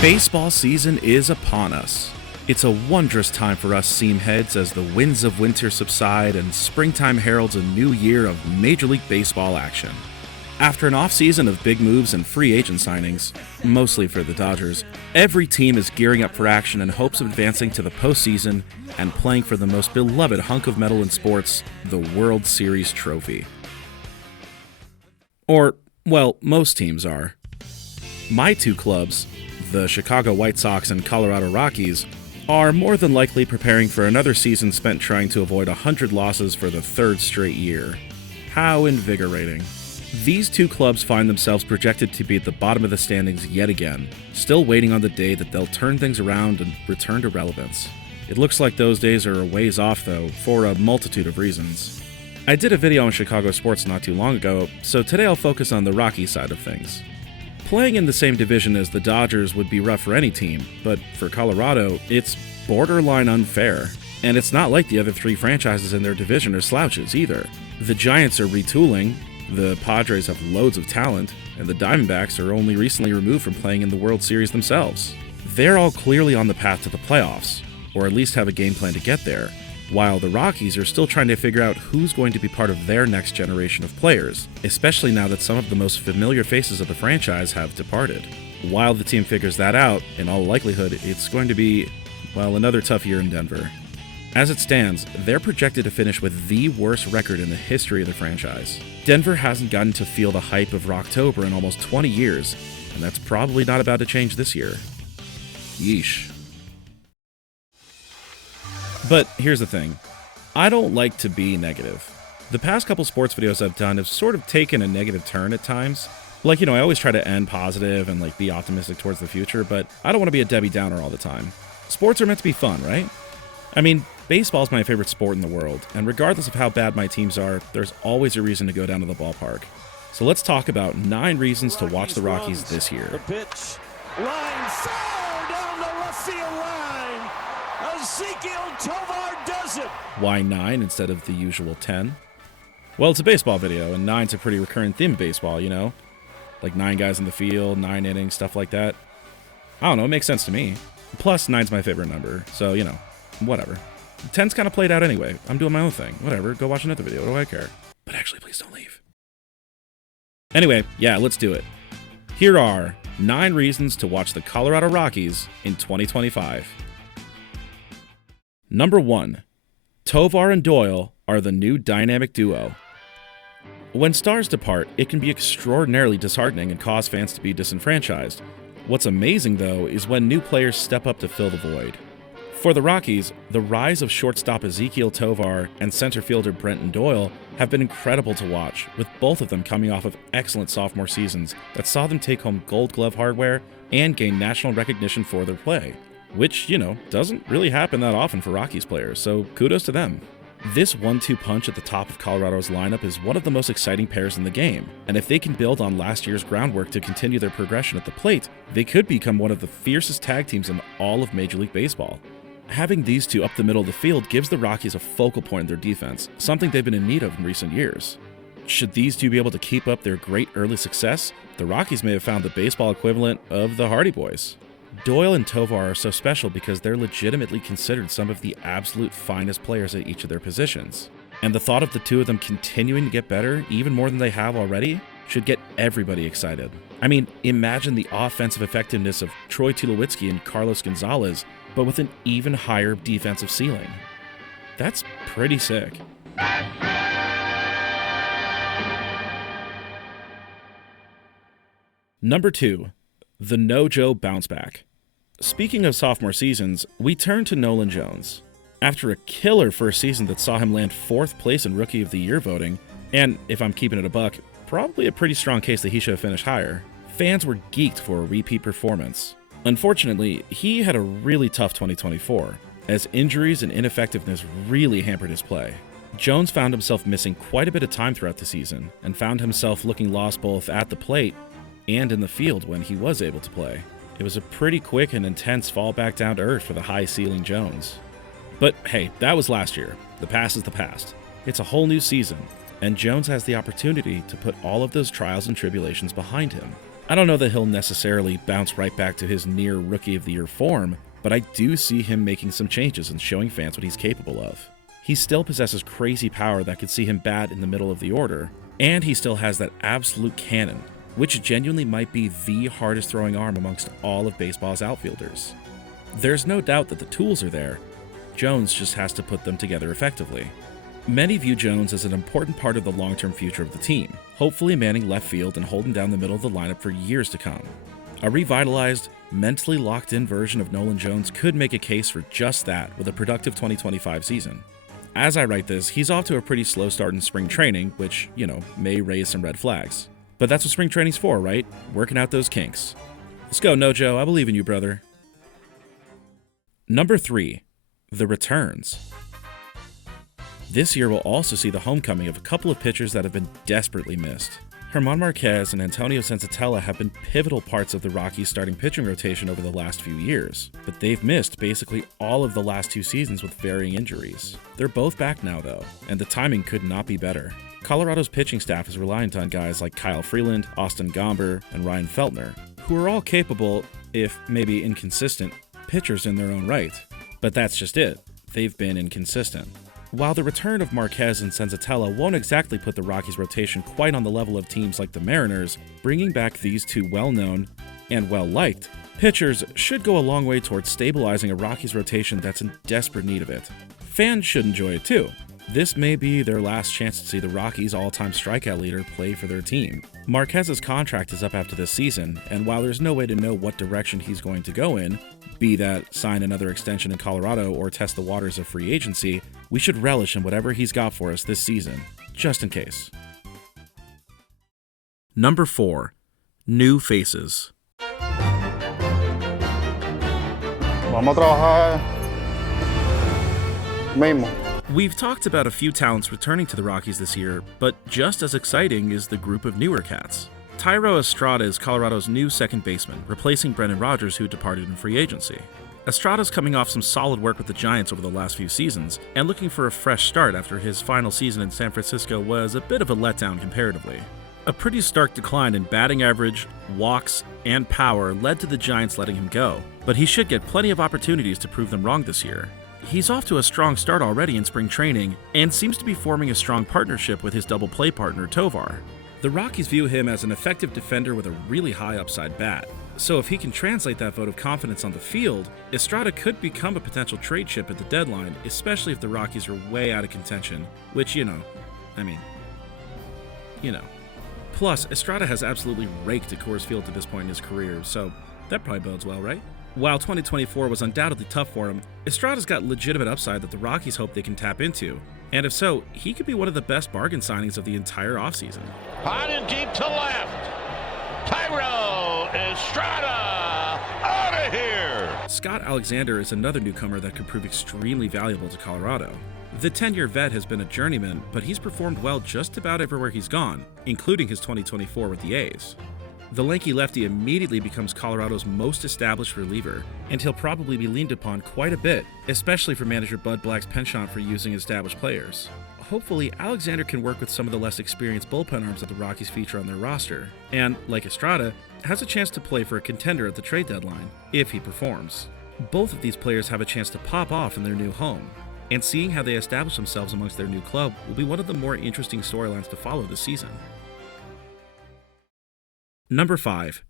Baseball season is upon us. It's a wondrous time for us seam heads as the winds of winter subside and springtime heralds a new year of Major League Baseball action. After an offseason of big moves and free agent signings, mostly for the Dodgers, every team is gearing up for action in hopes of advancing to the postseason and playing for the most beloved hunk of metal in sports, the World Series trophy. Or, well, most teams are. My two clubs, the Chicago White Sox and Colorado Rockies, are more than likely preparing for another season spent trying to avoid 100 losses for the third straight year. How invigorating. These two clubs find themselves projected to be at the bottom of the standings yet again, still waiting on the day that they'll turn things around and return to relevance. It looks like those days are a ways off, though, for a multitude of reasons. I did a video on Chicago sports not too long ago, so today I'll focus on the Rockies side of things. Playing in the same division as the Dodgers would be rough for any team, but for Colorado, it's borderline unfair. And it's not like the other three franchises in their division are slouches either. The Giants are retooling, the Padres have loads of talent, and the Diamondbacks are only recently removed from playing in the World Series themselves. They're all clearly on the path to the playoffs, or at least have a game plan to get there, while the Rockies are still trying to figure out who's going to be part of their next generation of players, especially now that some of the most familiar faces of the franchise have departed. While the team figures that out, in all likelihood, it's going to be, well, another tough year in Denver. As it stands, they're projected to finish with the worst record in the history of the franchise. Denver hasn't gotten to feel the hype of Rocktober in almost 20 years, and that's probably not about to change this year. Yeesh. But here's the thing, I don't like to be negative. The past couple sports videos I've done have sort of taken a negative turn at times. I always try to end positive and be optimistic towards the future, but I don't want to be a Debbie Downer all the time. Sports are meant to be fun, right? I mean, baseball's my favorite sport in the world, and regardless of how bad my teams are, there's always a reason to go down to the ballpark. So let's talk about 9 reasons to watch the Rockies this year. The pitch, line foul down the left field line. Ezekiel Tovar does it. Why 9 instead of the usual 10? Well, it's a baseball video, and 9's a pretty recurrent theme of baseball, Like 9 guys in the field, 9 innings, stuff like that. I don't know, it makes sense to me. Plus, 9's my favorite number, so, whatever. 10's kind of played out anyway. I'm doing my own thing. Whatever, go watch another video, what do I care? But actually, please don't leave. Anyway, yeah, let's do it. Here are 9 reasons to watch the Colorado Rockies in 2025. Number 1. Tovar and Doyle are the new dynamic duo. When stars depart, it can be extraordinarily disheartening and cause fans to be disenfranchised. What's amazing, though, is when new players step up to fill the void. For the Rockies, the rise of shortstop Ezekiel Tovar and center fielder Brenton Doyle have been incredible to watch, with both of them coming off of excellent sophomore seasons that saw them take home Gold Glove hardware and gain national recognition for their play. Which, doesn't really happen that often for Rockies players, so kudos to them. This 1-2 punch at the top of Colorado's lineup is one of the most exciting pairs in the game, and if they can build on last year's groundwork to continue their progression at the plate, they could become one of the fiercest tag teams in all of Major League Baseball. Having these two up the middle of the field gives the Rockies a focal point in their defense, something they've been in need of in recent years. Should these two be able to keep up their great early success, the Rockies may have found the baseball equivalent of the Hardy Boys. Doyle and Tovar are so special because they're legitimately considered some of the absolute finest players at each of their positions. And the thought of the two of them continuing to get better, even more than they have already, should get everybody excited. I mean, imagine the offensive effectiveness of Troy Tulowitzki and Carlos Gonzalez, but with an even higher defensive ceiling. That's pretty sick. Number 2. The No-Joe bounce back. Speaking of sophomore seasons, we turn to Nolan Jones. After a killer first season that saw him land 4th place in Rookie of the Year voting, and if I'm keeping it a buck, probably a pretty strong case that he should have finished higher, fans were geeked for a repeat performance. Unfortunately, he had a really tough 2024, as injuries and ineffectiveness really hampered his play. Jones found himself missing quite a bit of time throughout the season, and found himself looking lost both at the plate and in the field when he was able to play. It was a pretty quick and intense fall back down to earth for the high-ceiling Jones. But hey, that was last year. The past is the past. It's a whole new season, and Jones has the opportunity to put all of those trials and tribulations behind him. I don't know that he'll necessarily bounce right back to his near Rookie of the Year form, but I do see him making some changes and showing fans what he's capable of. He still possesses crazy power that could see him bat in the middle of the order, and he still has that absolute cannon, which genuinely might be the hardest throwing arm amongst all of baseball's outfielders. There's no doubt that the tools are there. Jones just has to put them together effectively. Many view Jones as an important part of the long-term future of the team, hopefully manning left field and holding down the middle of the lineup for years to come. A revitalized, mentally locked-in version of Nolan Jones could make a case for just that with a productive 2025 season. As I write this, he's off to a pretty slow start in spring training, which, may raise some red flags. But that's what spring training's for, right? Working out those kinks. Let's go, Nojo. I believe in you, brother. Number 3. The returns. This year will also see the homecoming of a couple of pitchers that have been desperately missed. German Marquez and Antonio Senzatella have been pivotal parts of the Rockies' starting pitching rotation over the last few years, but they've missed basically all of the last 2 seasons with varying injuries. They're both back now, though, and the timing could not be better. Colorado's pitching staff is reliant on guys like Kyle Freeland, Austin Gomber, and Ryan Feltner, who are all capable, if maybe inconsistent, pitchers in their own right. But that's just it. They've been inconsistent. While the return of Marquez and Senzatella won't exactly put the Rockies' rotation quite on the level of teams like the Mariners, bringing back these two well-known and well-liked pitchers should go a long way towards stabilizing a Rockies rotation that's in desperate need of it. Fans should enjoy it too. This may be their last chance to see the Rockies' all-time strikeout leader play for their team. Marquez's contract is up after this season, and while there's no way to know what direction he's going to go in, be that sign another extension in Colorado or test the waters of free agency, we should relish in whatever he's got for us this season, just in case. Number 4. New faces. Vamos a trabajar mismo. We've talked about a few talents returning to the Rockies this year, but just as exciting is the group of newer cats. Thairo Estrada is Colorado's new second baseman, replacing Brendan Rodgers, who departed in free agency. Estrada's coming off some solid work with the Giants over the last few seasons, and looking for a fresh start after his final season in San Francisco was a bit of a letdown comparatively. A pretty stark decline in batting average, walks, and power led to the Giants letting him go, but he should get plenty of opportunities to prove them wrong this year. He's off to a strong start already in spring training, and seems to be forming a strong partnership with his double play partner Tovar. The Rockies view him as an effective defender with a really high upside bat, so if he can translate that vote of confidence on the field, Estrada could become a potential trade chip at the deadline, especially if the Rockies are way out of contention, which, Plus, Estrada has absolutely raked at Coors Field to this point in his career, so that probably bodes well, right? While 2024 was undoubtedly tough for him, Estrada's got legitimate upside that the Rockies hope they can tap into, and if so, he could be one of the best bargain signings of the entire offseason. Hot and deep to left. Thairo Estrada out of here. Scott Alexander is another newcomer that could prove extremely valuable to Colorado. The 10-year vet has been a journeyman, but he's performed well just about everywhere he's gone, including his 2024 with the A's. The lanky lefty immediately becomes Colorado's most established reliever, and he'll probably be leaned upon quite a bit, especially for manager Bud Black's penchant for using established players. Hopefully, Alexander can work with some of the less experienced bullpen arms that the Rockies feature on their roster, and, like Estrada, has a chance to play for a contender at the trade deadline, if he performs. Both of these players have a chance to pop off in their new home, and seeing how they establish themselves amongst their new club will be one of the more interesting storylines to follow this season. Number 5.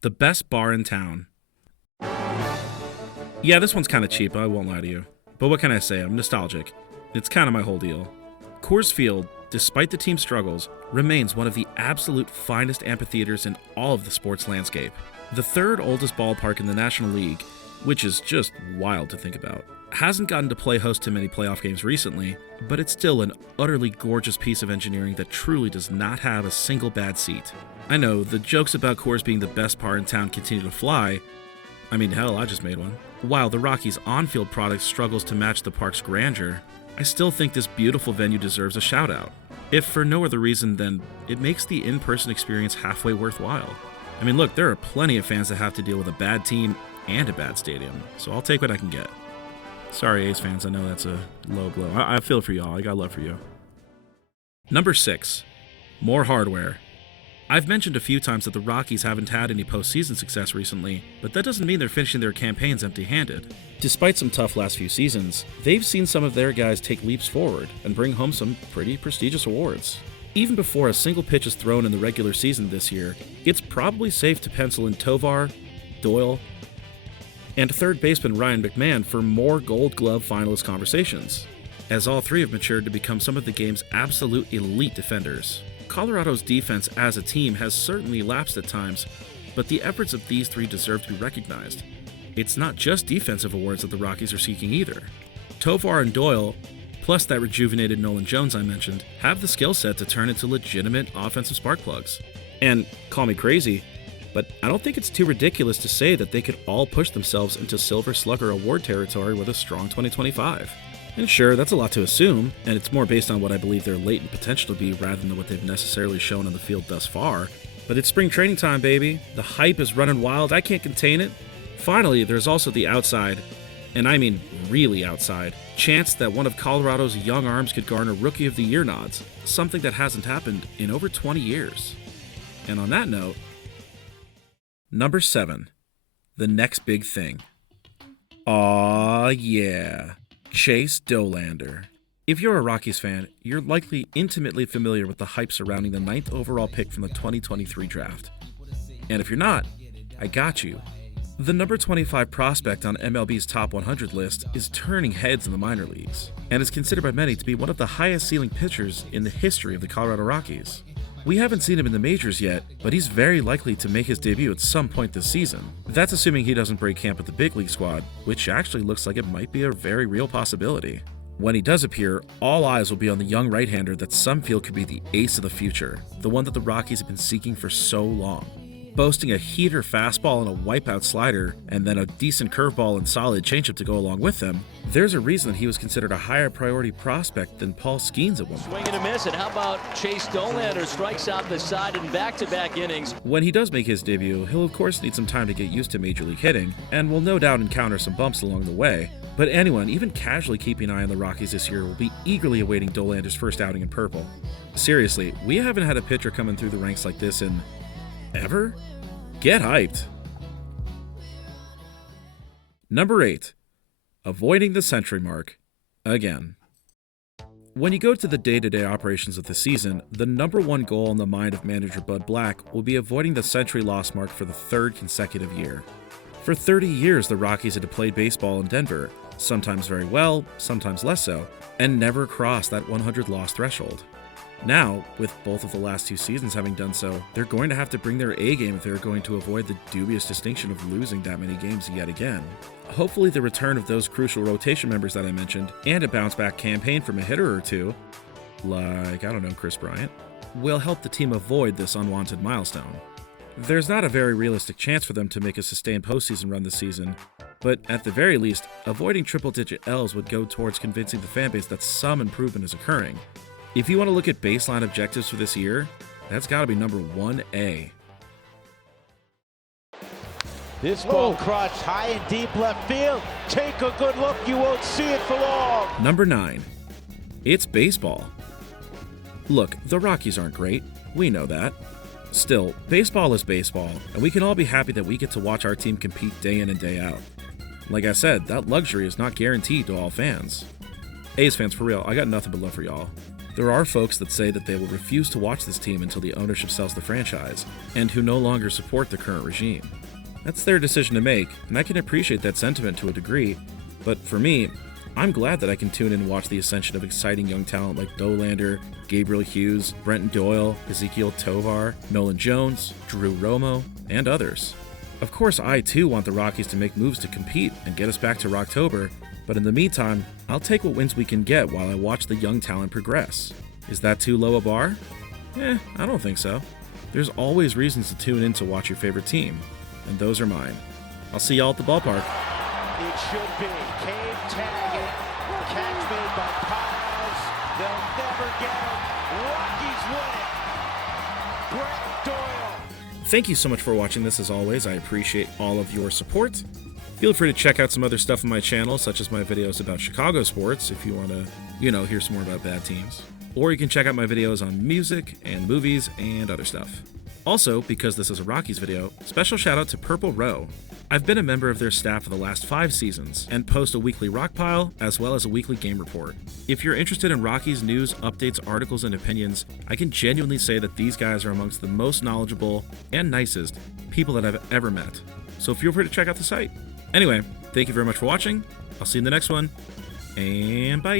The best bar in town. Yeah, this one's kind of cheap, I won't lie to you. But what can I say, I'm nostalgic. It's kind of my whole deal. Coors Field, despite the team's struggles, remains one of the absolute finest amphitheaters in all of the sports landscape. The third oldest ballpark in the National League, which is just wild to think about. Hasn't gotten to play host to many playoff games recently, but it's still an utterly gorgeous piece of engineering that truly does not have a single bad seat. I know, the jokes about Coors being the best bar in town continue to fly. I mean, hell, I just made one. While the Rockies' on-field product struggles to match the park's grandeur, I still think this beautiful venue deserves a shout-out. If for no other reason than it makes the in-person experience halfway worthwhile. I mean, look, there are plenty of fans that have to deal with a bad team and a bad stadium, so I'll take what I can get. Sorry, A's fans, I know that's a low blow. I feel for y'all, I got love for you. Number 6. More hardware. I've mentioned a few times that the Rockies haven't had any postseason success recently, but that doesn't mean they're finishing their campaigns empty-handed. Despite some tough last few seasons, they've seen some of their guys take leaps forward and bring home some pretty prestigious awards. Even before a single pitch is thrown in the regular season this year, it's probably safe to pencil in Tovar, Doyle, and third baseman Ryan McMahon for more Gold Glove finalist conversations, as all three have matured to become some of the game's absolute elite defenders. Colorado's defense as a team has certainly lapsed at times, but the efforts of these three deserve to be recognized. It's not just defensive awards that the Rockies are seeking either. Tovar and Doyle, plus that rejuvenated Nolan Jones I mentioned, have the skill set to turn into legitimate offensive spark plugs. And call me crazy, but I don't think it's too ridiculous to say that they could all push themselves into Silver Slugger award territory with a strong 2025. And sure, that's a lot to assume, and it's more based on what I believe their latent potential to be rather than what they've necessarily shown on the field thus far. But it's spring training time, baby. The hype is running wild, I can't contain it. Finally, there's also the outside, and I mean really outside, chance that one of Colorado's young arms could garner Rookie of the Year nods, something that hasn't happened in over 20 years. And on that note, number 7, the next big thing. Aw yeah. Chase Dollander. If you're a Rockies fan, you're likely intimately familiar with the hype surrounding the 9th overall pick from the 2023 draft. And if you're not, I got you. The number 25 prospect on MLB's top 100 list is turning heads in the minor leagues, and is considered by many to be one of the highest ceiling pitchers in the history of the Colorado Rockies. We haven't seen him in the majors yet, but he's very likely to make his debut at some point this season. That's assuming he doesn't break camp with the big league squad, which actually looks like it might be a very real possibility. When he does appear, all eyes will be on the young right-hander that some feel could be the ace of the future, the one that the Rockies have been seeking for so long. Boasting a heater fastball and a wipeout slider, and then a decent curveball and solid changeup to go along with them, there's a reason that he was considered a higher priority prospect than Paul Skeens at one point. Swing and a miss, and how about Chase Dollander strikes out the side in back-to-back innings. When he does make his debut, he'll of course need some time to get used to Major League hitting, and will no doubt encounter some bumps along the way, but anyone even casually keeping an eye on the Rockies this year will be eagerly awaiting Dollander's first outing in purple. Seriously, we haven't had a pitcher coming through the ranks like this in ever? Get hyped. Number 8. Avoiding the century mark. Again. When you go to the day-to-day operations of the season, the number one goal in the mind of manager Bud Black will be avoiding the century loss mark for the 3rd consecutive year. For 30 years, the Rockies had played baseball in Denver, sometimes very well, sometimes less so, and never crossed that 100 loss threshold. Now, with both of the last 2 seasons having done so, they're going to have to bring their A game if they're going to avoid the dubious distinction of losing that many games yet again. Hopefully the return of those crucial rotation members that I mentioned, and a bounce-back campaign from a hitter or two, like, I don't know, Chris Bryant, will help the team avoid this unwanted milestone. There's not a very realistic chance for them to make a sustained postseason run this season, but at the very least, avoiding triple-digit L's would go towards convincing the fanbase that some improvement is occurring. If you want to look at baseline objectives for this year, that's got to be number 1A. This ball crushed high and deep left field. Take a good look, you won't see it for long. Number 9. It's baseball. Look, the Rockies aren't great. We know that. Still, baseball is baseball, and we can all be happy that we get to watch our team compete day in and day out. Like I said, that luxury is not guaranteed to all fans. A's fans, for real, I got nothing but love for y'all. There are folks that say that they will refuse to watch this team until the ownership sells the franchise, and who no longer support the current regime. That's their decision to make, and I can appreciate that sentiment to a degree, but for me, I'm glad that I can tune in and watch the ascension of exciting young talent like Dollander, Gabriel Hughes, Brenton Doyle, Ezequiel Tovar, Nolan Jones, Drew Romo, and others. Of course, I too want the Rockies to make moves to compete and get us back to Rocktober, but in the meantime, I'll take what wins we can get while I watch the young talent progress. Is that too low a bar? I don't think so. There's always reasons to tune in to watch your favorite team, and those are mine. I'll see y'all at the ballpark. It should be. Cave tagging. Catch made by Piles. They'll never get him. Rockies win it. Brett Doyle. Thank you so much for watching this as always. I appreciate all of your support. Feel free to check out some other stuff on my channel, such as my videos about Chicago sports if you want to, hear some more about bad teams. Or you can check out my videos on music and movies and other stuff. Also, because this is a Rockies video, special shout out to Purple Row. I've been a member of their staff for the last 5 seasons and post a weekly rock pile as well as a weekly game report. If you're interested in Rockies news, updates, articles, and opinions, I can genuinely say that these guys are amongst the most knowledgeable and nicest people that I've ever met. So feel free to check out the site. Anyway, thank you very much for watching. I'll see you in the next one, and bye!